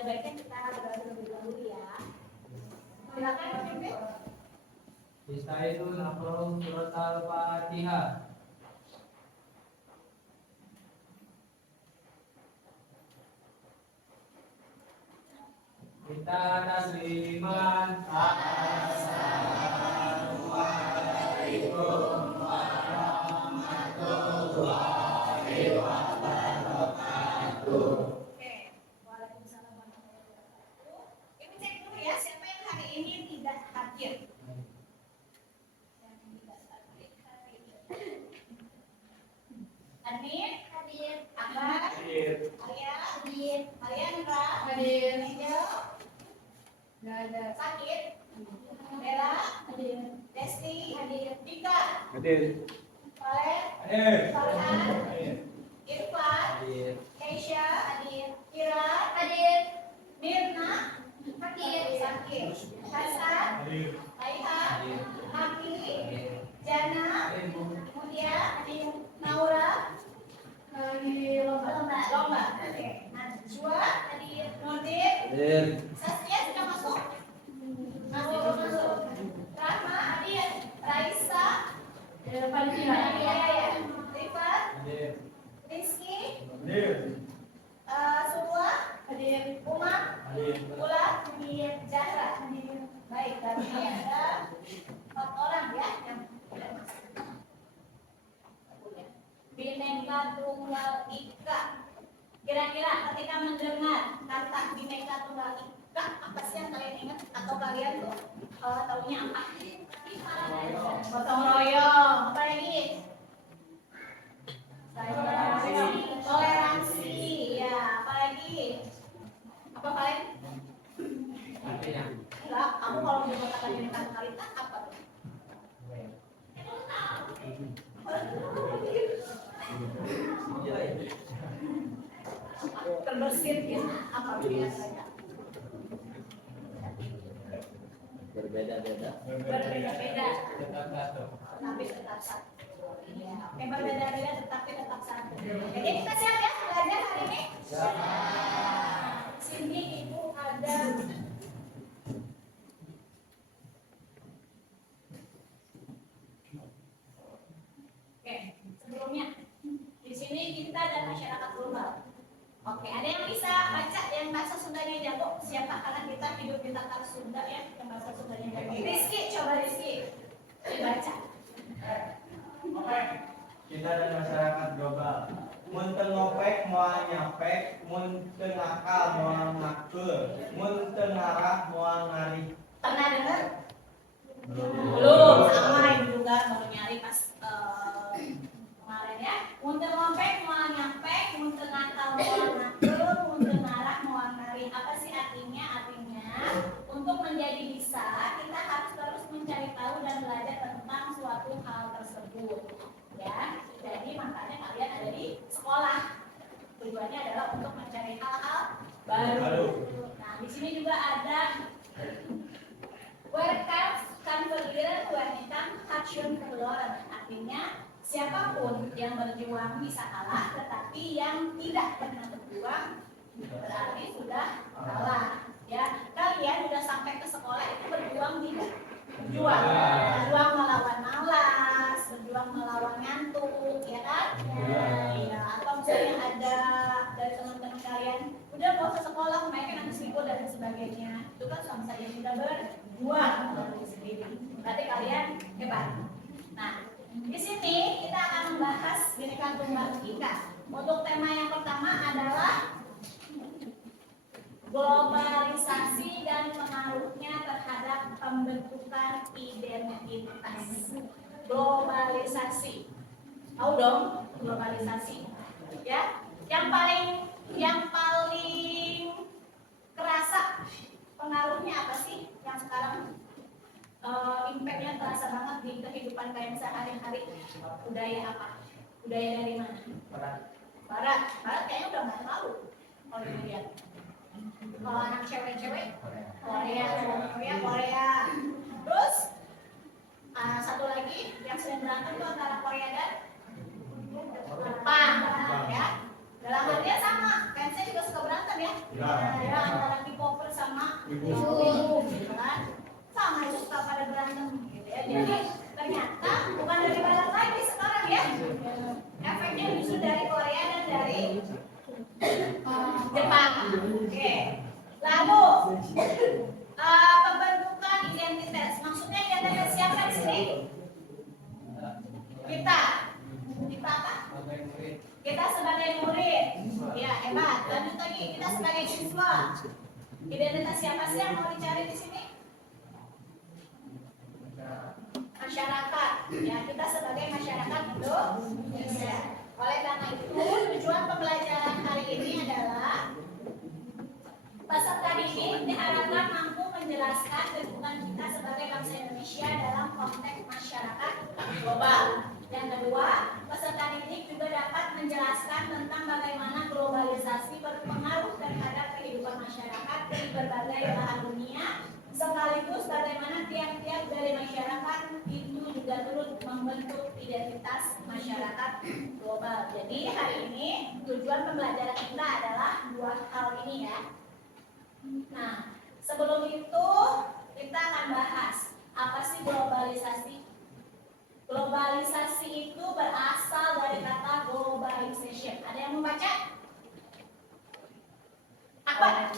ada baiknya kita berdoa terlebih dahulu ya. Silakan pemimpin. Istaidun naqra'u surat al-Fatihah. Kita tasliman. Assalamualaikum warahmatullahi wabarakatuh. Oke, waalaikumsalam warahmatullahi wabarakatuh. Ibu cek dulu ya, siapa yang hari ini tidak hadir? Admin hadir, Akbar Hadir. Arya hadir, Ariandra Hadir. Angel Nggak ada. sakit, Bella hadir, Desti hadir, Dika Hadir. Valen Hadir. Farhan Hadir. Irfan Hadir. Keisha hadir, Kira hadir, Mirna hadir, sakit, Hasan Hadir. Aiha Hadir. Haki Hadir. Jana Hadir, Bu. kemudian hadir Naura Hadir. lomba. Oke. Najwa hadir, Nurdin, Hadir. Saskia sudah masuk. Masuk. Rahma hadir, Raisa, Panitia. ya. Rifat, Hadir. Rizky, Hadir. Sulwa, Hadir. Umar, Hadir. Ula, hadir, Zahra. Baik, berarti ada 4 orang ya yang tidak masuk. Bhinneka Tunggal Ika. Kira-kira ketika mendengar kata Bhinneka Tunggal Ika, apa sih yang kalian ingat atau kalian tuh taunya apa? Gotong royong. Apa lagi? Toleransi. Ya, apa lagi? Apa kalian? Artinya. Enggak, kamu kalau mengatakan Bhinneka Tunggal Ika apa tuh? Terbersit ya, apa biasanya? Berbeda-beda. Berbeda-beda, Tetap satu. tapi tetap satu. Ya, oke, berbeda-beda tetapi tetap satu. Jadi kita siap ya belajar hari ini? Sini ibu ada oke, sebelumnya di sini kita ada masyarakat global. Oke, ada yang bisa baca yang bahasa Sundanya jago? Siapa? Karena kita hidup di tatar Sunda ya, yang bahasa Sundanya jago. Rizky, coba Rizky baca. Oke. Kita dan masyarakat global. Mun teu ngopek moal nyapek, mun teu nakal moal nakeur, mun teu ngarah moal ngari. Pernah dengar? Belum, sama ini juga baru nyari pas kemarin ya. Munten ngopek moal nyapek, munten nakal moal nakeur, munten ngarah moal ngari. Apa sih artinya? Artinya untuk menjadi bisa kita harus terus mencari tahu dan belajar tentang suatu hal tersebut. Ya, jadi makanya kalian ada di sekolah. Tujuannya adalah untuk mencari hal-hal baru. Nah, di sini juga ada Werkaf kan verlieren wanita action verloren. Artinya siapapun yang berjuang bisa kalah, tetapi yang tidak pernah berjuang berarti sudah kalah. Ya, kalian sudah sampai ke sekolah itu berjuang tidak? Berjuang melawan malas, berjuang melawan ngantuk, ya kan? Ya, atau misalnya ada dari teman-teman kalian udah mau ke sekolah, mereka nanti libur dan sebagainya. Itu kan sama saja kita berjuang untuk sendiri. Berarti kalian hebat. Nah, di sini kita akan membahas Bhinneka Tunggal Ika. Untuk tema yang pertama adalah globalisasi dan pengaruhnya terhadap pembentukan identitas. Globalisasi. Tahu dong globalisasi? Ya, yang paling kerasa pengaruhnya apa sih? Yang sekarang impact-nya terasa banget di kehidupan kalian sehari-hari. Budaya apa? Budaya dari mana? Barat kayaknya udah nggak tahu kalau dilihat. Kalau anak cewek-cewek Korea. Terus satu lagi yang sering berantem itu antara Korea dan Jepang, ya. Dalam artinya sama, fansnya juga suka berantem ya. Ya. Ya, antara Jepang. Oke. Lalu pembentukan identitas. Maksudnya identitas siapa di sini? Kita. Kita apa? Kita sebagai murid. Ya, hebat. Lanjut lagi. Kita sebagai siswa. Identitas siapa sih yang mau dicari di sini? Masyarakat. Ya, kita sebagai masyarakat Indonesia. Oleh karena itu, tujuan pembelajaran hari ini adalah peserta didik diharapkan mampu menjelaskan kedudukan kita sebagai bangsa Indonesia dalam konteks masyarakat global. Yang kedua, peserta didik juga dapat menjelaskan tentang bagaimana globalisasi berpengaruh terhadap kehidupan masyarakat di berbagai belahan dunia, sekaligus bagaimana tiap-tiap dari masyarakat itu juga turut membentuk identitas masyarakat global. Jadi hari ini tujuan pembelajaran kita adalah dua hal ini ya. Nah, sebelum itu kita akan bahas apa sih globalisasi. Globalisasi itu berasal dari kata globalization. Ada yang mau baca? Akbar?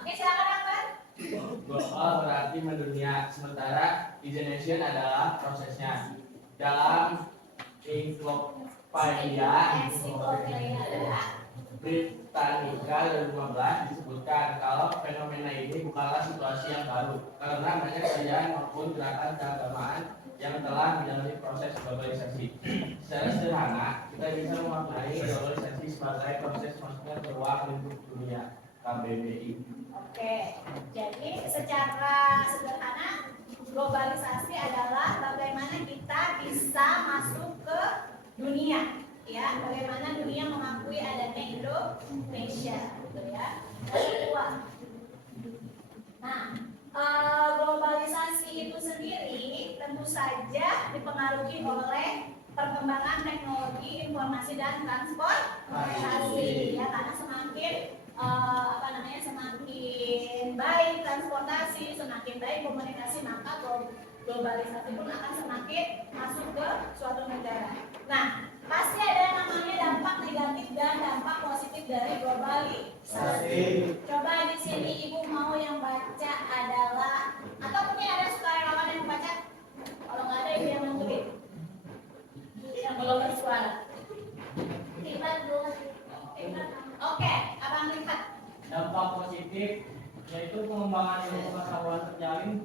Oke, silakan Akbar. Global berarti mendunia, sementara isolation adalah prosesnya. Dalam Encyclopedia Britannica 2015 disebutkan kalau fenomena ini bukanlah situasi yang baru karena banyak kajian maupun gerakan keagamaan yang telah menjalani proses globalisasi. Secara sederhana, kita bisa memaknai globalisasi sebagai proses masuknya ke ruang lingkup dunia (KBBI). Oke, jadi secara sederhana globalisasi adalah bagaimana kita bisa masuk ke dunia. Ya, bagaimana dunia mengakui adanya Indonesia, gitu ya. Yang kedua, nah, globalisasi itu sendiri tentu saja dipengaruhi oleh perkembangan teknologi informasi dan transportasi, ya, karena semakin semakin baik transportasi, semakin baik komunikasi, maka globalisasi pun akan semakin masuk ke suatu negara. Nah, pasti ada yang namanya dampak negatif dan dampak positif dari globalisasi. Coba di sini ibu mau yang baca adalah, atau mungkin ada sukarelawan yang membaca. Kalau nggak ada ibu yang nentuin. Yang belum bersuara. Oke, abang lihat. Dampak positif yaitu pengembangan ilmu pengetahuan terjalin,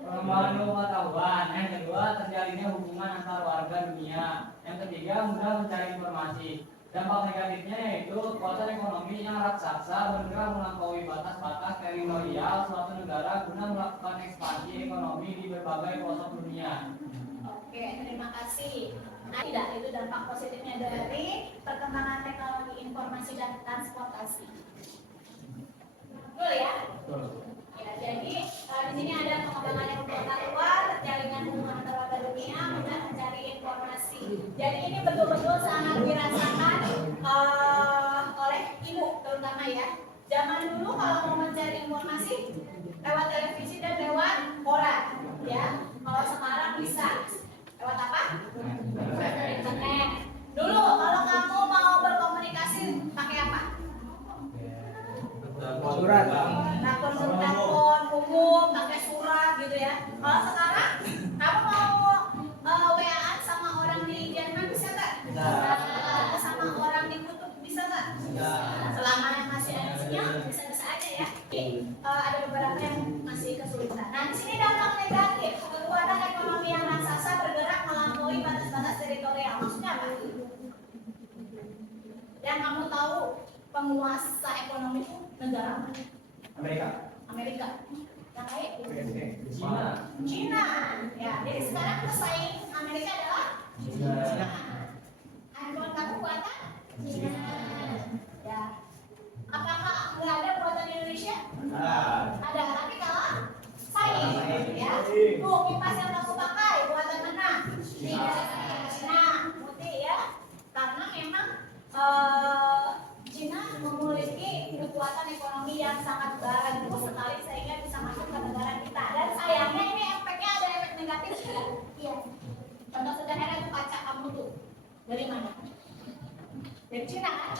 pengembangan ilmu pengetahuan. Yang kedua, terjalinnya hubungan antar warga dunia. Yang ketiga, mudah mencari informasi. Dampak negatifnya yaitu kekuatan ekonomi yang raksasa bergerak melampaui batas-batas teritorial suatu negara guna melakukan ekspansi ekonomi di berbagai pelosok dunia. Oke, terima kasih. Nah, tidak, itu dampak positifnya dari perkembangan teknologi informasi dan transportasi. Betul ya? Ya, jadi di sini ada pengembangan ilmu pengetahuan, terjalingan hubungan antar warga dunia, mudah mencari informasi. Jadi ini betul-betul sangat dirasakan oleh ibu terutama ya. Zaman dulu kalau mau mencari informasi lewat televisi dan lewat koran, ya. Kalau sekarang bisa lewat apa? Internet. Dulu kalau kamu mau berkomunikasi pakai apa? Surat. Telepon umum, pakai surat gitu ya. Kalau sekarang kamu mau WA-an sama orang di Jerman bisa nggak? Sama orang di Kutub bisa nggak? Selama masih ada sinyal bisa-bisa aja ya. Ada beberapa yang masih kesulitan. Nah, di sini dampak negatif. Kekuatan ekonomi yang raksasa bergerak melampaui batas-batas teritorial. Maksudnya apa? Yang kamu tahu penguasa ekonomi itu negara mana? Amerika. Yang lain? Cina. Ya, jadi sekarang pesaing Amerika adalah Cina. iPhone kamu buatan Cina. Ya. Apakah nggak ada buatan Indonesia? Ada, tapi kalau saing, ya. Tuh kipas yang kamu pakai buatan mana? Cina. Putih ya. Karena memang Cina memiliki kekuatan ekonomi yang sangat bagus sekali sehingga bisa masuk ke negara kita. Dan sayangnya ini efeknya ada efek negatif ya. Iya. Contoh sederhana itu kaca kamu tuh dari mana? dari Cina kan?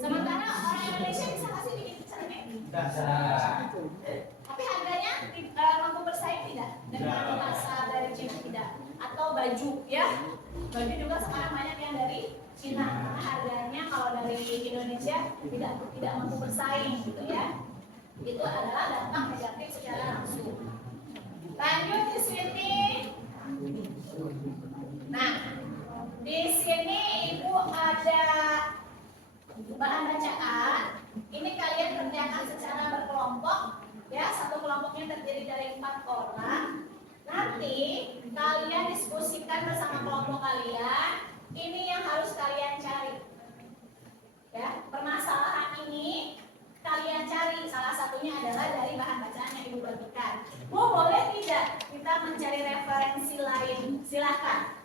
Sementara orang Indonesia bisa nggak sih bikin cermin? Tapi harganya mampu bersaing tidak dengan masa dari Cina tidak? Atau baju ya? Baju juga sekarang banyak yang dari Cina. Karena harganya kalau dari Indonesia tidak mampu bersaing gitu ya. Itu adalah dampak negatif secara langsung. Lanjut di sini. Nah, di sini Ibu ada bahan bacaan. Ini kalian kerjakan secara berkelompok, ya. Satu kelompoknya terdiri dari 4 orang. Nanti kalian diskusikan bersama kelompok kalian. Ini yang harus kalian cari. Ya, permasalahan ini kalian cari. Salah satunya adalah dari bahan bacaan yang Ibu bagikan. Boleh tidak kita mencari referensi lain? Silakan.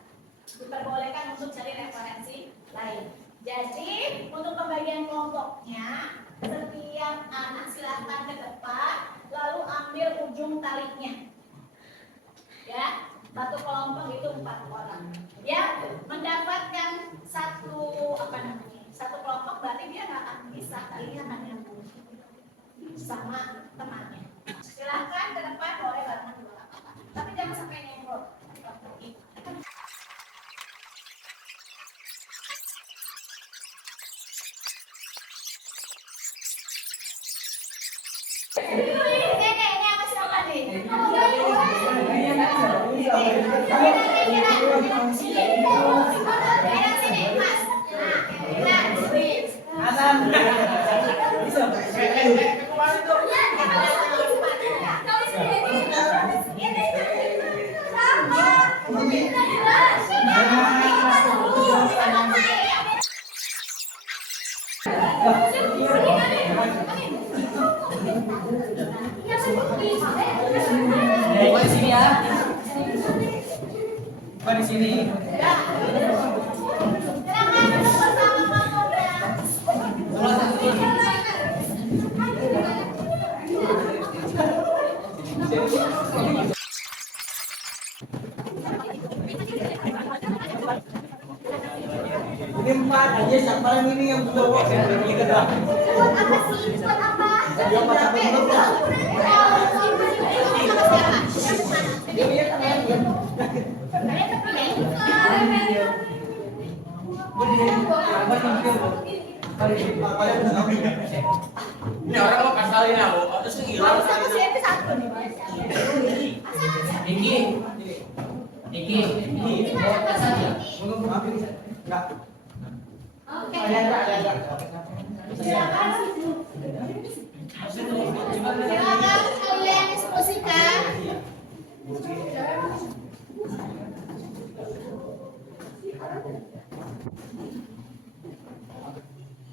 Diperbolehkan untuk cari referensi lain. Jadi untuk pembagian kelompoknya, setiap anak silahkan ke depan, lalu ambil ujung talinya. Ya, satu kelompok itu 4 orang. Ya, mendapatkan satu kelompok berarti dia nggak akan bisa talinya akan nyambung sama temannya. Silahkan ke depan, boleh barengan juga nggak apa-apa. Tapi jangan sampai nyenggol. Ini apa siapa nih? Sini, Mas. Nah, Di sini ya. Di sini. Ini 4 aja, siapa ini yang cowok yang pergi ke dalam? Buat apa sih? Buat apa? Dia masak dulu. Ini orang mau kasalin aku, terus hilang. Iki. Enggak. Oke. Silakan kalian diskusikan.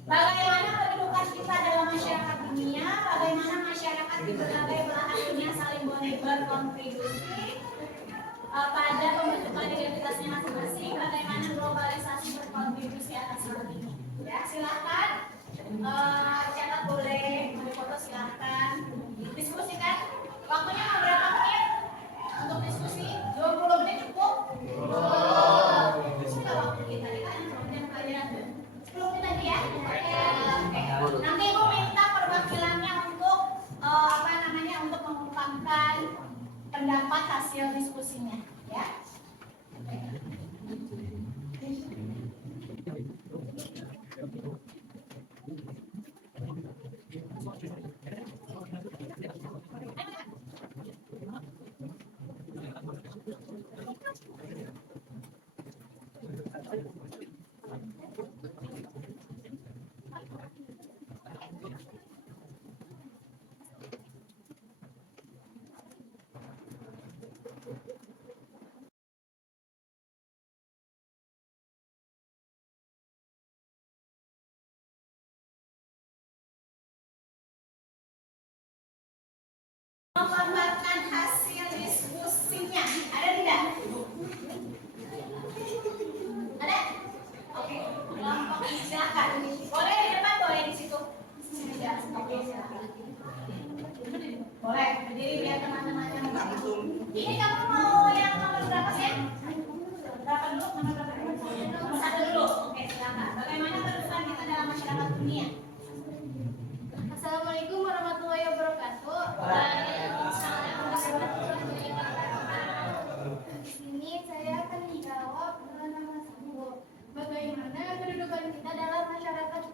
Bagaimana kedudukan kita dalam masyarakat dunia? Bagaimana masyarakat di berbagai belahan dunia saling berkontribusi pada pembentukan identitasnya masing-masing? Bagaimana globalisasi berkontribusi atas hal ini? Ya, silakan. Catat boleh, mau foto silakan. Diskusikan. Waktunya mau berapa menit untuk diskusi? 20 menit cukup? Sudah waktu kita hanya kalian 10 menit lagi ya. Oke. Nanti Ibu minta perwakilannya untuk untuk mengungkapkan pendapat hasil diskusinya, ya.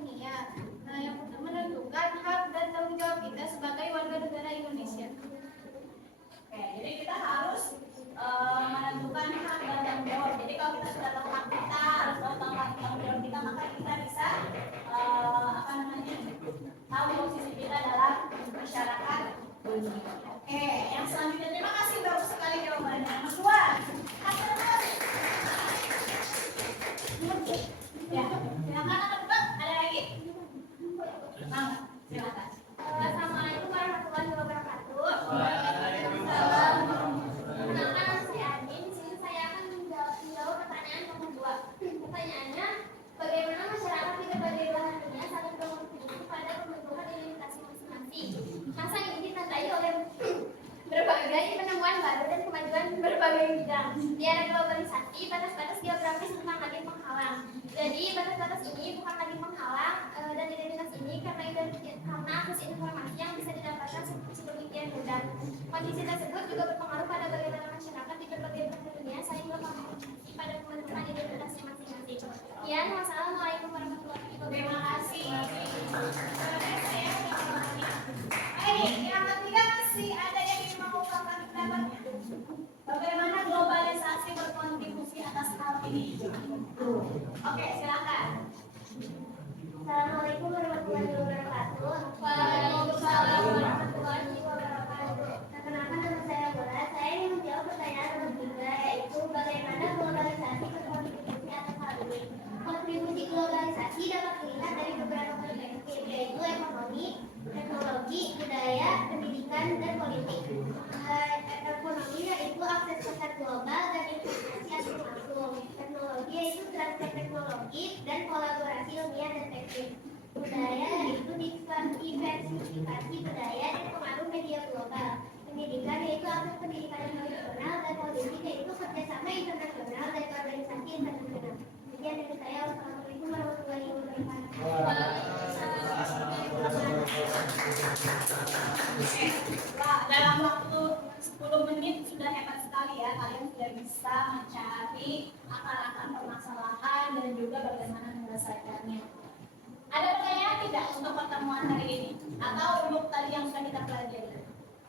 dunia. Nah, yang pertama menentukan hak dan tanggung jawab kita sebagai warga negara Indonesia. Oke, jadi kita harus menentukan hak dan tanggung jawab. Jadi kalau kita sudah tahu hak kita, harus tahu tanggung jawab kita, maka kita bisa tahu posisi kita dalam masyarakat dunia. Oke, yang selanjutnya terima kasih bagus sekali jawabannya. Nomor 2. Ya, silakan teman-teman. Ada lagi? Mangga, silakan. Assalamualaikum warahmatullahi wabarakatuh. Waalaikumsalam. Perkenalkan, saya Adin. Di sini saya akan menjawab pertanyaan nomor 2. Pertanyaannya, bagaimana masyarakat tidak berdiri belahan dunia saling berkontribusi pada pembentukan identitas masing-masing? Masa ini ditandai oleh berbagai penemuan baru dan kemajuan berbagai bidang. Di era globalisasi, batas-batas geografis bukan lagi penghalang. Jadi batas-batas ini bukan lagi penghalang dan identitas ini karena akses informasi yang bisa didapatkan sedemikian mudah. Kondisi tersebut juga berpengaruh pada bagaimana masyarakat di berbagai belahan dunia saling berkontribusi pada pembentukan identitasnya masing-masing. Sekian, wassalamualaikum warahmatullahi wabarakatuh. Terima kasih. Baik, yang ketiga masih ada yang ingin mengungkapkan pendapatnya. Bagaimana globalisasi berkontribusi atas hal ini? Oke, silakan. Assalamualaikum warahmatullahi wabarakatuh. Waalaikumsalam warahmatullahi wabarakatuh. Perkenalkan, nama saya Bola. Saya ingin menjawab pertanyaan nomor 3, yaitu bagaimana globalisasi berkontribusi atas hal ini. Kontribusi globalisasi dapat dilihat dari beberapa perspektif, yaitu ekonomi, teknologi, budaya, pendidikan, dan politik. Ekonomi yaitu akses pasar global dan investasi asing masuk. Teknologi yaitu transfer teknologi dan kolaborasi ilmiah dan teknik. Budaya yaitu diversifikasi budaya dan pengaruh media global. Pendidikan yaitu akses pendidikan internasional dan politik yaitu kerjasama internasional dan organisasi internasional. Sekian dari saya. Wassalamualaikum warahmatullahi wabarakatuh. Wah, dalam waktu 10 menit sudah hebat sekali ya. Kalian sudah bisa mencari akar-akar permasalahan dan juga bagaimana menyelesaikannya. Ada pertanyaan tidak untuk pertemuan hari ini? Atau untuk tadi yang sudah kita pelajari?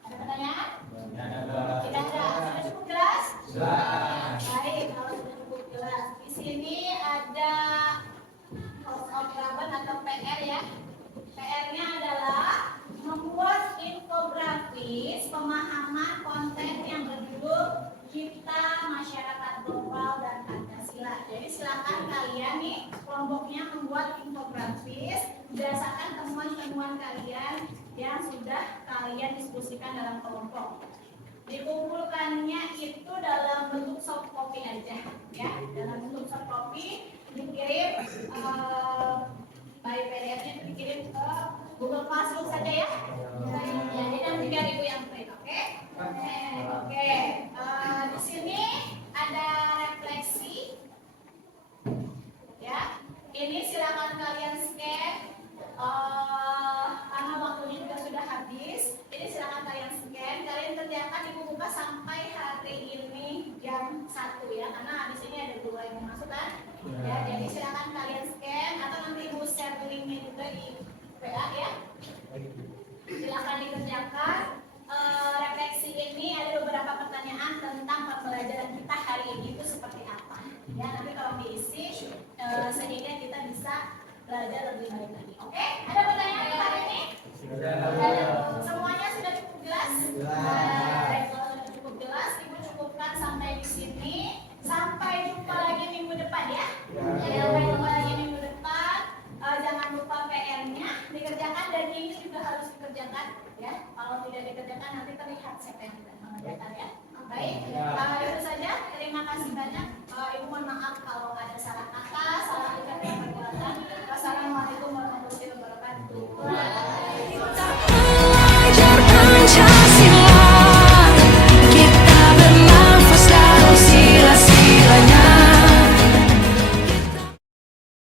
Ada pertanyaan? Tidak ada. Sudah cukup jelas? Baik, kalau sudah cukup jelas. Di sini ada house of Raban atau PR ya. PR-nya adalah membuat infografis pemahaman konten yang berjudul Kita Masyarakat Global dan Pancasila. Jadi silakan kalian nih kelompoknya membuat infografis berdasarkan temuan-temuan kalian yang sudah kalian diskusikan dalam kelompok. Dikumpulkannya itu dalam bentuk soft copy aja, ya. Dalam bentuk soft copy dikirim by PDF-nya dikirim ke Google Classroom saja ya. Jadi nanti 3.000 yang print, oke? Oke. Di sini ada refleksi, ya. Ini silakan kalian scan. Karena waktunya juga sudah habis, jadi silakan kalian scan. Kalian kerjakan ibu buka sampai hari ini jam 1 ya, karena habis ini ada 2 yang masuk kan. Ya, jadi silakan kalian scan atau nanti ibu share linknya juga di WA ya. Silakan dikerjakan. Refleksi ini ada beberapa pertanyaan tentang pembelajaran kita hari ini itu seperti apa. Ya, nanti kalau diisi sehingga kita bisa belajar lebih baik lagi. Oke? Ada pertanyaan untuk hari ini? Semuanya sudah cukup jelas? Baik, kalau sudah cukup jelas, ibu cukupkan sampai di sini. Sampai jumpa lagi minggu depan ya. Sampai jumpa lagi minggu depan. Jangan lupa PR-nya dikerjakan dan ini juga harus dikerjakan ya. Kalau tidak dikerjakan nanti terlihat siapa yang tidak mengerjakan ya. Baik, itu saja. Terima kasih banyak.